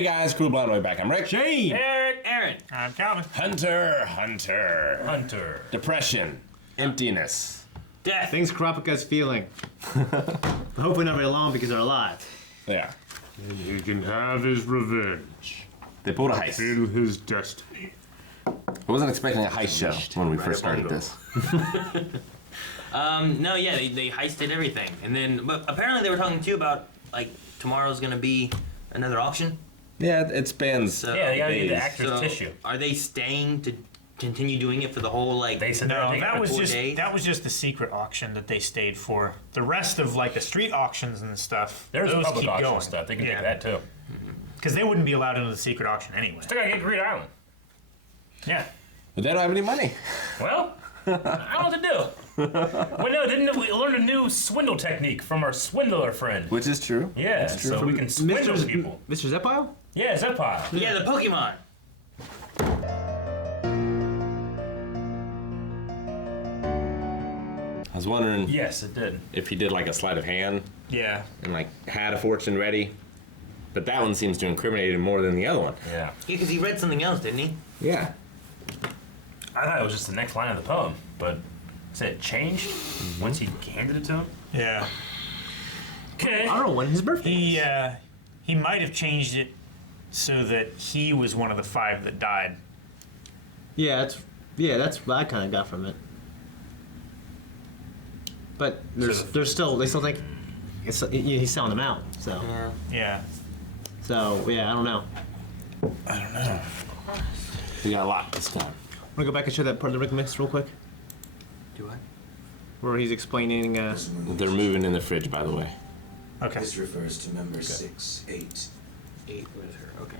Hey guys, Cool Blind Way back. I'm Rick. Shane. Aaron. I'm Calvin. Hunter. Depression. Emptiness. Death. Things Karapika's feeling. Hopefully not very long because they're alive. Yeah. And he can have his revenge. They pulled a heist. Fulfill his destiny. I wasn't expecting a heist show when we first started this. No, yeah, they heisted everything, and then but apparently they were talking too about like tomorrow's gonna be another auction. Yeah, it spans. So, Yeah, they gotta get the days. actor's tissue. Are they staying to continue doing it for the whole like? They said No, they're that was 4 just days? that was just the secret auction that they stayed for. The rest of like the street auctions and stuff, There's those public keep auction going. stuff. They can take that too. because they wouldn't be allowed into the secret auction anyway. Still gotta get Green Island. Yeah, But they don't have any money. Well, I don't know what to do. Well, no, didn't we learn a new swindle technique from our swindler friend? Which is true. Yeah, That's true. so we can swindle Mr. people. Mr. Zepile? Yeah, Zepile. Yeah, the Pokemon. I was wondering Yes, it did. if he did like a sleight of hand yeah. and like had a fortune ready. But that one seems to incriminate him more than the other one. Yeah. Yeah, because he read something else, didn't he? Yeah. I thought it was just the next line of the poem, but said it changed once he handed it to him. Yeah. Okay. I don't know when his birthday is. He might have changed it so that he was one of the 5 that died. Yeah, that's what I kind of got from it. But they still think he's selling them out. So Yeah. Yeah. I don't know. We got a lot this time. Want to go back and show that part of the Rick mix real quick, Do I? where he's explaining. They're moving in the fridge, by the way. Okay. This refers to number 6, 8. 8 was her. Okay.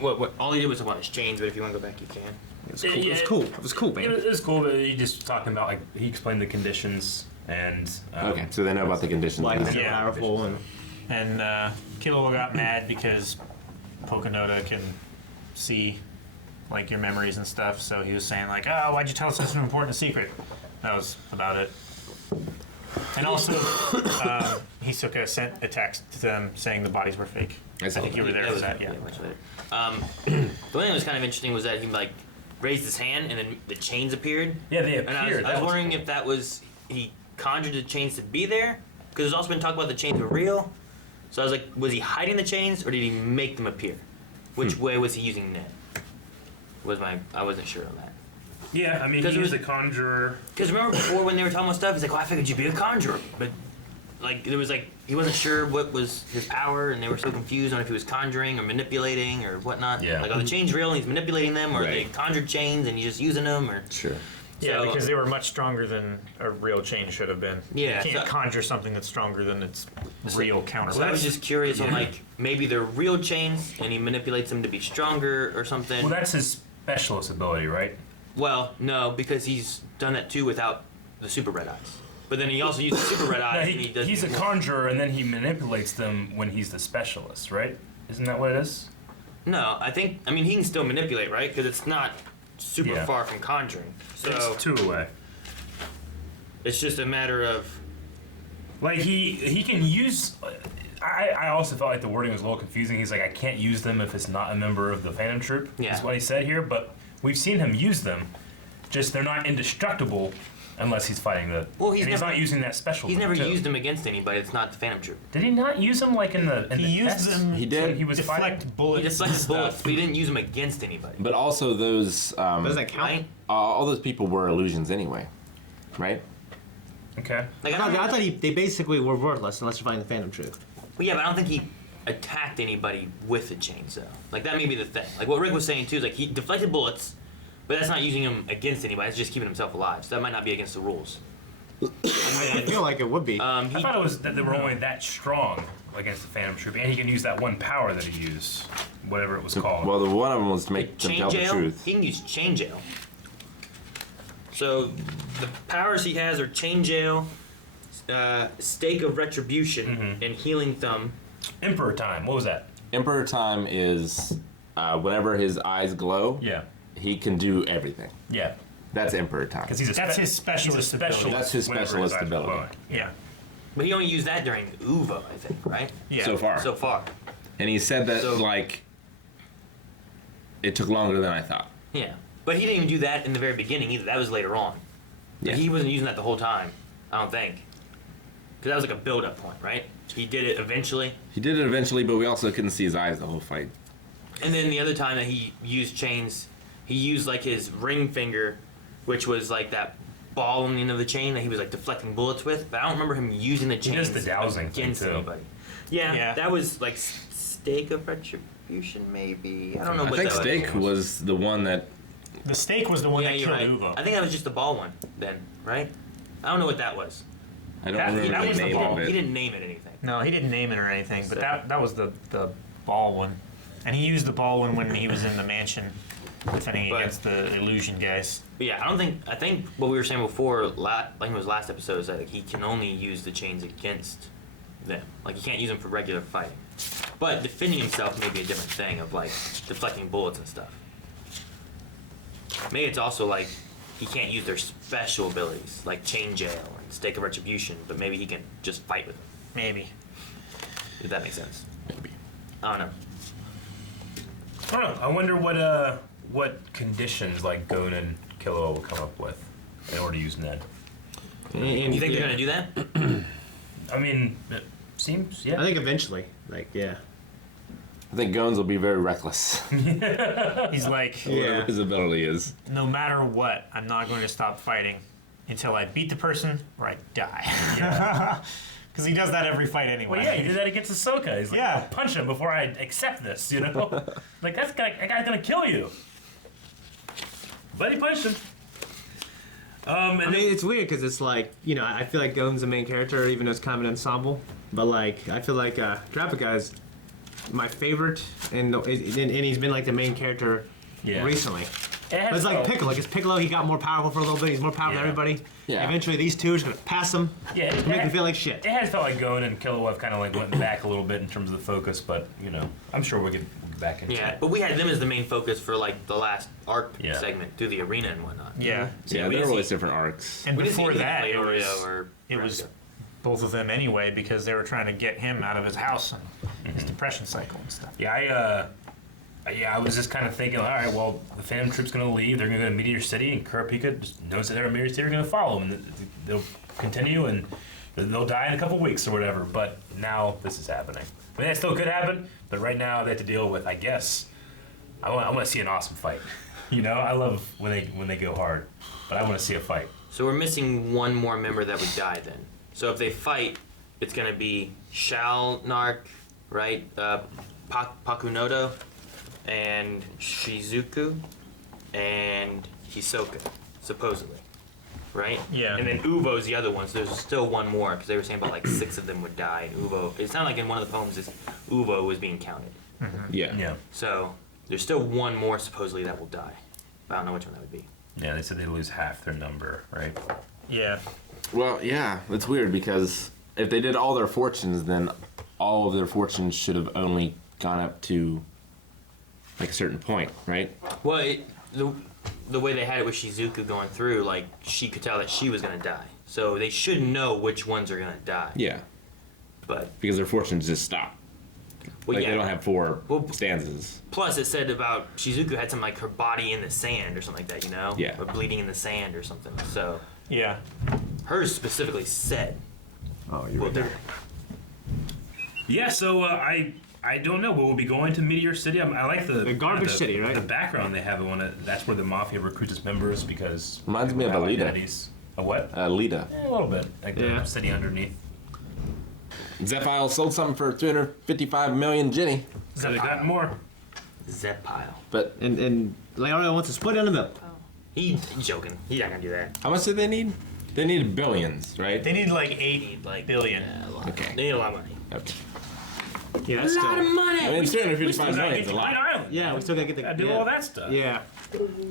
What? All he did was what? Change, but if you want to go back, you can. It was cool. It was cool. It was cool, man. It was cool. But he just talking about like he explained the conditions and Okay, so they know about the conditions. Why he's so Yeah. powerful and And Kilo got mad because Pokénota can see like your memories and stuff. So he was saying like, "Oh, why'd you tell us such an important secret?" That was about it. And also, he sent a text to them saying the bodies were fake. I saw think you were there That for was- that. Yeah. much later. The one thing that was kind of interesting was that he like raised his hand and then the chains appeared. yeah, they And I appeared. was wondering if that was he conjured the chains to be there, because there's also been talk about the chains were real. So I was like, was he hiding the chains or did he make them appear? Which way was he using that? I wasn't sure on that. Yeah, I mean, Because he it was was- a conjurer. Because remember before when they were talking about stuff, he's like, "Oh, I figured you'd be a conjurer," but like there was like he wasn't sure what was his power, and they were so confused on if he was conjuring or manipulating or whatnot. Yeah. Like, are the chains real and he's manipulating them, or are they Right. conjured chains and he's just using them, or Sure. Yeah, So- because they were much stronger than a real chain should have been. Yeah, You can't so- conjure something that's stronger than its real counterpart. So I was just curious on like maybe they're real chains and he manipulates them to be stronger or something. Well, that's his specialist ability, right? Well, no, because he's done that too without the super red eyes. But then he also uses super red No, eyes and he does. he's a conjurer, and then he manipulates them when he's the specialist, right? Isn't that what it is? No, I mean he can still manipulate, right? Because it's not super Yeah. far from conjuring. So It's 2 away. it's just a matter of Like he can use. I also felt like the wording was a little confusing. He's like, I can't use them if it's not a member of the Phantom Troop. Yeah. Is what he said here. But we've seen him use them. Just they're not indestructible unless he's fighting the. Well, he's and he's never- not using that special. he's move, never too. used them against anybody. It's not the Phantom Troop. Did he not use them like in the? In He the used tests? them He did. He was deflect fighting. bullets. He deflected and bullets, stuff. but he didn't use them against anybody. But also those does that count? Right? all those people were illusions anyway, right? Okay. Like I thought they basically were worthless unless you're fighting the Phantom Troop. Well, yeah, but I don't think he attacked anybody with the chainsaw. Like that may be the thing. Like what Rick was saying too is like he deflected bullets, but that's not using them against anybody. It's just keeping himself alive. So that might not be against the rules. I feel like it would be. I thought it was that they were only that strong against the Phantom Troop, and he can use that one power that he used, whatever it was called. Well, the one of them was to make them Chain tell the jail. truth. He can use chain jail. So the powers he has are chain jail, stake of retribution, and healing thumb. Emperor time. What was that? Emperor time is whenever his eyes glow, Yeah. he can do everything. Yeah. That's Emperor time. Because he's a That's his he's a specialist ability. specialist. That's his whenever specialist eyes are ability. glowing. Yeah. But he only used that during Uvo, I think, right? Yeah. So far. So far. And he said that, So- like, it took longer than I thought. Yeah, but he didn't even do that in the very beginning either. That was later on. Like, Yeah. he wasn't using that the whole time. I don't think. Because that was like a build-up point, right? He did it eventually, He did it eventually, but we also couldn't see his eyes the whole fight. and then the other time that he used chains, he used like his ring finger, which was like that ball on the end of the chain that he was like deflecting bullets with. But I don't remember him using the chains does the dowsing thing, against too. anybody. Yeah, Yeah. that was like stake of retribution, maybe. I don't know I what think that Stake was the one that. The stake was the one Yeah, that you're killed right. Uvo. I think that was just the ball one then, right? I don't know what that was. I don't That- remember that the was the name ball. of He it. didn't name it anything. No, he didn't name it or anything, but So- that was the ball one. And he used the ball one when he was in the mansion defending But- against the illusion guys. But yeah, I think what we were saying before, like it was last episode, is that like, he can only use the chains against them. Like he can't use them for regular fighting. But defending himself may be a different thing of like deflecting bullets and stuff. Maybe it's also like he can't use their special abilities, like chain jail and stake of retribution, but maybe he can just fight with them, Maybe. if that makes sense. Maybe. I don't know. I don't know. I wonder what conditions like Gon and Killua will come up with in order to use Ned. You think they're gonna do that? I mean, it seems yeah. I think eventually, like, yeah. I think Gones will be very reckless. He's like, Whatever his ability is. no matter what, I'm not going to stop fighting until I beat the person or I die. Because he does that every fight anyway. Well, yeah, he did that against Ahsoka. He's like, Yeah. I'll punch him before I accept this, you know? Like, that guy's gonna kill you. But he punched him. And I then- mean, it's weird because it's like, you know, I feel like Gon's the main character, even though it's kind of an ensemble. But like, I feel like Trappa is my favorite, and he's been like the main character Yeah. recently. it has But it's like felt- Piccolo. Like, it's Piccolo. He got more powerful for a little bit. He's more powerful Yeah. than everybody. Yeah. Eventually, these two are just gonna pass him. Yeah, it, Make him feel like shit. it has felt like Gon and Killua have kind of like went back a little bit in terms of the focus, but you know, I'm sure we'll get back into Yeah, it. but we had them as the main focus for like the last arc Yeah. segment through the arena and whatnot. Yeah. Yeah, we there are didn't always see- different arcs. And We didn't see before anything that, like it was, Oreo or it was Rebecca. both of them anyway because they were trying to get him out of his house and his depression cycle and stuff. Yeah, I was just kind of thinking, all right, well, the Phantom Troop's going to leave. They're going to go to Meteor City, and Kurapika just knows that they're in Meteor City. They're going to follow them, and they'll continue, and they'll die in a couple weeks or whatever. But now this is happening. I mean, that still could happen, but right now they have to deal with, I guess, I want to see an awesome fight. You know, I love when they go hard, but I want to see a fight. So we're missing one more member that would die then. So if they fight, it's gonna be Shao Narc, right? Pakunodo, and Shizuku, and Hisoka, supposedly, right? Yeah. And then Uvo's the other one. So there's still one more because they were saying about like 6 of them would die. And Uvo, it sounded like in one of the poems, Uvo was being counted. Yeah. Yeah. So there's still one more supposedly that will die. But I don't know which one that would be. Yeah, they said they lose half their number, right? Yeah. Well, yeah, it's weird because if they did all their fortunes, then all of their fortunes should have only gone up to like a certain point, right? Well, the way they had it with Shizuku going through, like, she could tell that she was going to die. So they should know which ones are going to die. Yeah, But, because their fortunes just stop. well, Like yeah. they don't have 4 Well, stanzas. Plus, it said about Shizuku had some, like, her body in the sand or something like that, you know? Yeah. Or bleeding in the sand or something. So Yeah. hers specifically said, Oh, you're will right die. there. Yeah, so I don't know. Will we be going to Meteor City? I like the garbage city, right? The background they have on it. That's where the mafia recruits its members because Reminds me of they have Alita. identities. A what? Lita. A little bit, like Yeah. the city underneath. Zephile sold something for 355 million Jenny, So they got more. Zep pile. but And Leonardo wants to split it in the middle. He's joking. He's not going to do that. how much did they need? They needed billions, right? They need like 8 Need, like, billion. yeah, a lot. Okay. They need a lot of money. Okay. Yeah, that's still. money! I mean, 355 Gotta million get is a to Pine lot. Island. Yeah, we still gotta get the. Gotta do yeah. all that stuff. Yeah.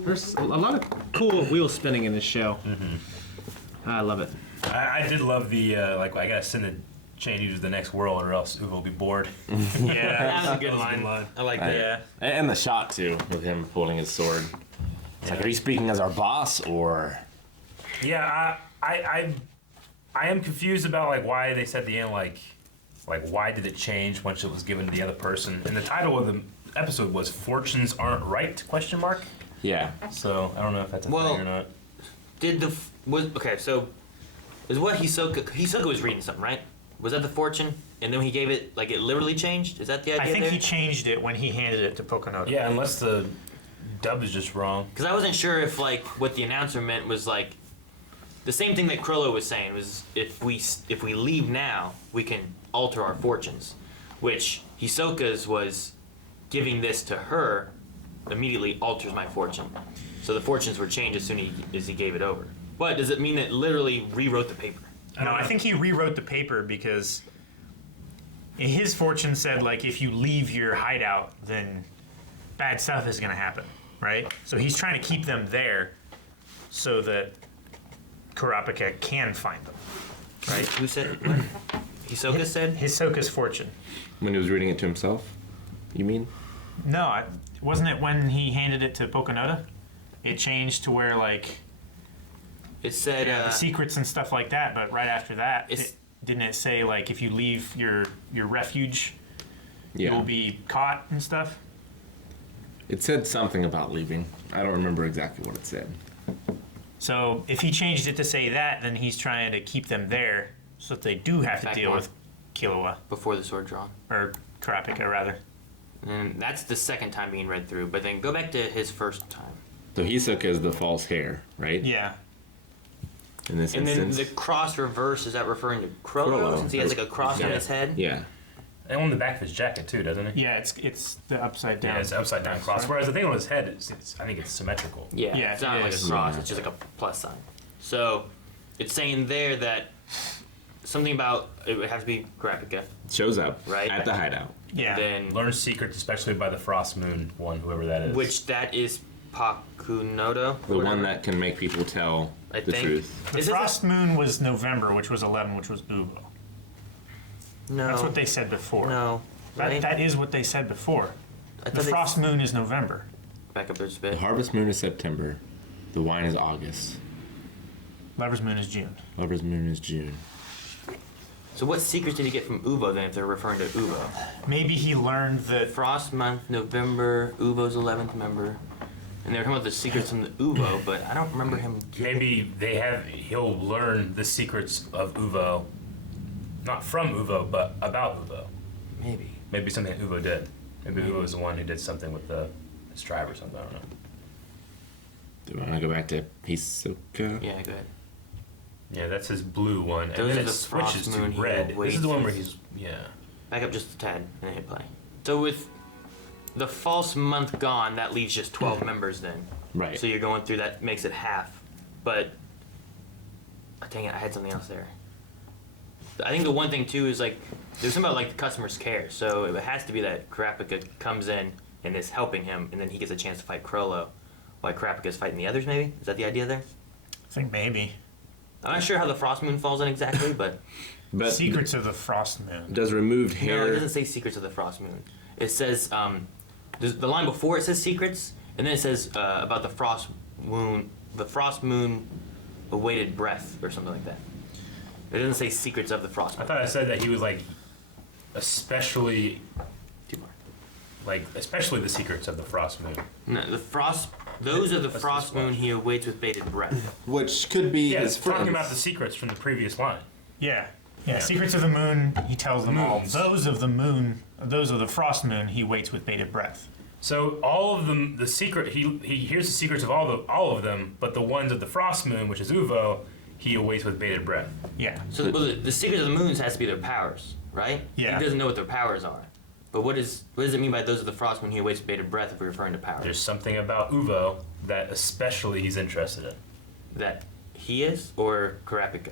There's a lot of cool wheel spinning in this show. I love it. I did love the like. I gotta send the chain to the next world, or else Uvo will be bored. Yeah. That was a good That was a line. good line. I like I- that. Yeah. And the shot too, with him pulling his sword. It's like, are you speaking as our boss or? Yeah, I am confused about like why they said at the end like like why did it change once it was given to the other person? And the title of the episode was "Fortunes Aren't Right?" ? Yeah. So I don't know if that's a thing or not. So is what Hisoka was reading something, right? Was that the fortune? And then he gave it, like, it literally changed? Is that the idea I think there? he changed it when he handed it to Poconoda. Yeah, unless the dub is just wrong. Because I wasn't sure if, like, what the announcer meant was, like, the same thing that Krollo was saying was if we leave now, we can alter our fortunes. Which Hisoka's was giving this to her immediately alters my fortune. So the fortunes were changed as soon as he gave it over. But does it mean that literally rewrote the paper? No, I think he rewrote the paper because his fortune said, like, if you leave your hideout, then bad stuff is going to happen, right? So he's trying to keep them there so that Kurapika can find them, right? Who said what? Hisoka said? Hisoka's fortune. When he was reading it to himself, you mean? No, wasn't it when he handed it to Poconoda? It changed to where, like, It said the secrets and stuff like that, but right after that, didn't it say, like, if you leave your refuge, Yeah. you'll be caught and stuff? It said something about leaving. I don't remember exactly what it said. So if he changed it to say that, then he's trying to keep them there so that they do have to Back deal north. with Killua, before the sword drawn. or Kurapika, rather. And that's the second time being read through, but then go back to his first time. So Hisoka is the false hair, right? Yeah. In this And then instance. the cross reverse, is that referring to Krollo? Since he has like a cross on Yeah. his head? Yeah. And on the back of his jacket too, doesn't it? Yeah, it's the upside down. Yeah, it's an upside down cross. Whereas the thing on his head, I think it's symmetrical. Yeah, Yeah, it's not it like a is. cross, Yeah. it's just like a plus sign. So it's saying there that something about it would have to be Kurapika. Shows up Right. at the hideout. Yeah. Then Learn secrets, especially by the Frost Moon one, whoever that is. which that is Pakunoda. The one that can make people tell I the think. truth. the Is it Frost Moon was November, which was 11, which was Uvo. No. That's what they said before. No. Right? That is what they said before. I The thought they- Frost Moon is November. Back up there just a The bit. harvest moon is September. The wine is August. Lover's Moon is June. Lover's moon is June. So what secrets did he get from Uvo then if they're referring to Uvo? Maybe he learned that. Frost month, November, Uvo's 11th member. And they were talking about the secrets from the Uvo, but I don't remember him. Maybe he'll learn the secrets of Uvo, not from Uvo, but about Uvo. Maybe. Maybe something that Uvo did. Maybe Uvo was the one who did something with his tribe or something. I don't know. Do you want to go back to Hisoka? Yeah, go ahead. Yeah, that's his blue one, Those and then are it the switches Frost to Moon red. Hero This is the one where Wages. he's Back up just a tad and then hit play. So with the false month gone, that leaves just 12 members then. Right. So you're going through that makes it half. But dang it, I had something else there. I think the one thing too is like there's something about like the customer's care. So it has to be that Kurapika comes in and is helping him, and then he gets a chance to fight Krollo, while Kurapika's fighting the others. Maybe is that the idea there? I think maybe. I'm not sure how the Frost Moon falls in exactly, but But Secrets of the Frost Moon. does removed no, it hair. doesn't say Secrets of the Frost Moon. It says the line before it says secrets, and then it says about the Frost Moon awaited breath or something like that. It doesn't say secrets of the Frost I Moon. thought I said that he was like, especially the secrets of the Frost Moon. No, those are the That's Frost the Moon he awaits with bated breath. Which could be Yeah, his it's talking friends. about the secrets from the previous line. Yeah. Yeah. Yeah. Secrets of the Moon, he tells them all. Moons. Those of the Moon, those of the Frost Moon, he waits with bated breath. So all of them, the secret he hears the secrets of all of them, but the ones of the Frost Moon, which is Uvo, he awaits with bated breath. Yeah. So well, the secrets of the moons has to be their powers, right? Yeah. He doesn't know what their powers are. But what does it mean by those of the Frost Moon he awaits with bated breath if we're referring to powers? There's something about Uvo that especially he's interested in. That he is or Kurapika?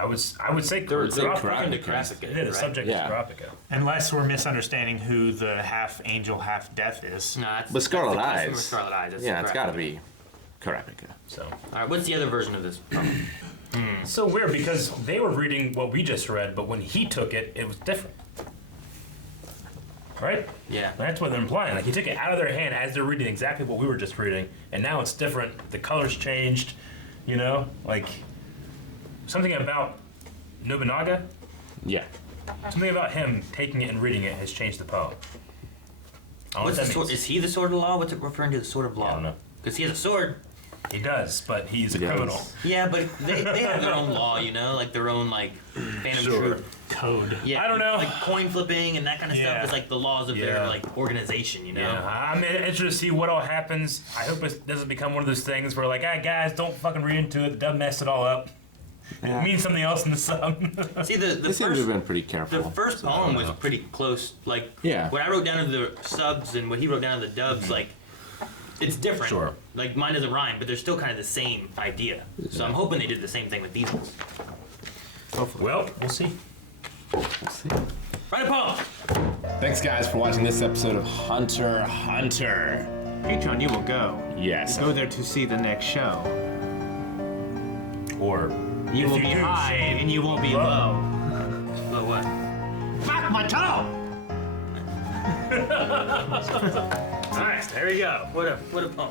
I would say They're Kurapika. referring to Kurapika. Kurapika, Yeah, the right? subject Yeah. is Kurapika. Unless we're misunderstanding who the half angel, half death is. No, that's, But Scarlet that's the customer Eyes. with Scarlet Eyes. That's Yeah, it's Kurapika. got to be Kurapika. So All right, what's the other version of this? it's so weird because they were reading what we just read, but when he took it, it was different. Right? Yeah. That's what they're implying. Like he took it out of their hand as they're reading exactly what we were just reading, and now it's different. The colors changed, like something about Nobunaga. Yeah. Something about him taking it and reading it has changed the poem. I don't know What's what the that sword? means. Is he the sword of law? What's it referring to? The sword of I law? don't know. Because he has a sword. He does, but he's a He does. criminal. Yeah, but they have their own law, you know, like their own like Phantom Sure. Troop. Code. Yeah, I don't know. like coin flipping and that kind of Yeah. stuff is like the laws of their Yeah. like organization, you know. Yeah, I'm interested to see what all happens. I hope it doesn't become one of those things where like, guys, don't fucking read into it. The dub messed it all up. It means something else in the sub. See the They seem to have first been pretty careful. the first so I poem don't was know. pretty close. Like Yeah. what I wrote down in the subs and what he wrote down in the dubs, like it's different. Sure. Like mine doesn't rhyme, but they're still kind of the same idea. So I'm hoping they did the same thing with these ones. Well, we'll see. Write a poem. Thanks, guys, for watching this episode of Hunter x Hunter. Patreon, you will go. Yes. Go there to see the next show. Or You if will be do high see and you won't be low. Oh what? Fuck my toe! Nice. There we go. What a poem.